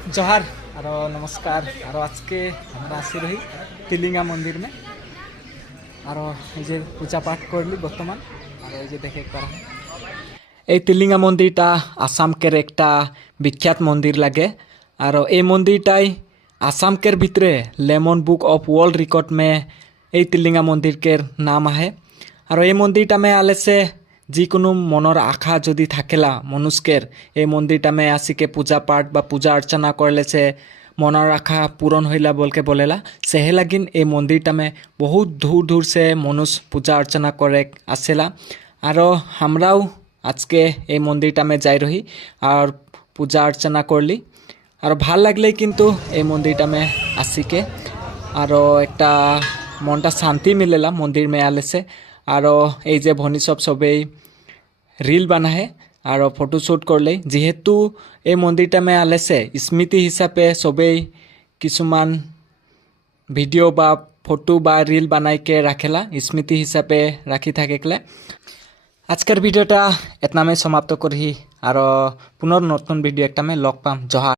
जोहार और नमस्कार और आज के हमारा आसी रही तिलिंगा मंदिर में और ये पूजा पाठ करली बर्तमान और ये देखे এই তিলিঙ্গা মন্দিরটা আসামকের একটা বিখ্যাত মন্দির লাগে আর এই মন্দিরটাই আসামকের ভিতরে lemon book of world record মে এই তিলিঙ্গা মন্দিরকের নাম আহে আর এই মন্দিরটা মে আলেছে যিকোনো মনৰ আশা যদি থাকেলা মনুষ্যেৰ এই মন্দিৰটা মে আসিকে পূজা পাঠ বা পূজা অৰ্চনা কৰলেছে মনৰ আশা পূরণ হইলা বলকে বলেলা সেহে লাগিন এই মন্দিরটা মে বহুত দূর দূর से মনুষ্য পূজা অর্চনা করে আসেলা আর আমরাও আজকে এই মন্দিরটা মে যাই রহি আর পূজা অর্চনা করলি আর ভাল লাগলে কিন্তু এই মন্দিরটা মে আসিকে আর একটা মনটা শান্তি মিলেলা মন্দির মে আলেছে আর এই যে ভনী সবেই রিল বানাহে আর ফটোশ্যুট করলে যেহেতু এই মন্দিরটা মে আলেছে স্মৃতি হিসাবে সবেই কিছুমান ভিডিও বা ফটো বা রিল বানাইকে রাখেলা স্মৃতি হিসাবে রাখি থাকেলে আজকের ভিডিওটা এতনামে সমাপ্ত করি আর পুনর নতুন ভিডিও একটা মে লগ পাম। জহার।